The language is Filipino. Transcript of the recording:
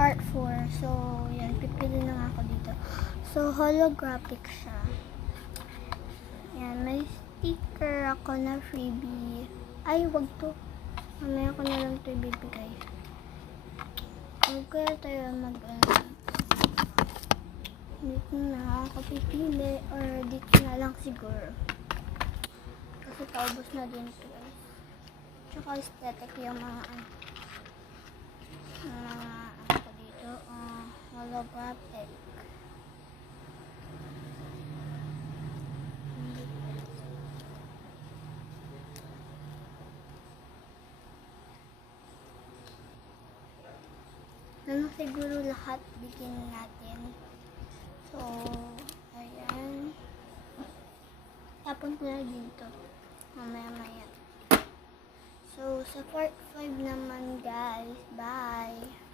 part 4. So, yan, pipili na nga ako dito. So, holographic siya. Yan, may sticker ako na freebie. Ay, wag to. Mamaya ko na lang ito ibibigay. Huwag kaya tayo dito na ako pipili or dito na lang siguro. Kasi paubos na din ito, guys. Tsaka aesthetic yung mga ko dito. Holographic. Ano siguro lahat bigyan natin. So, ayan. Tapon ko na dito. Mamaya. So, sa part 5 naman, guys. Bye!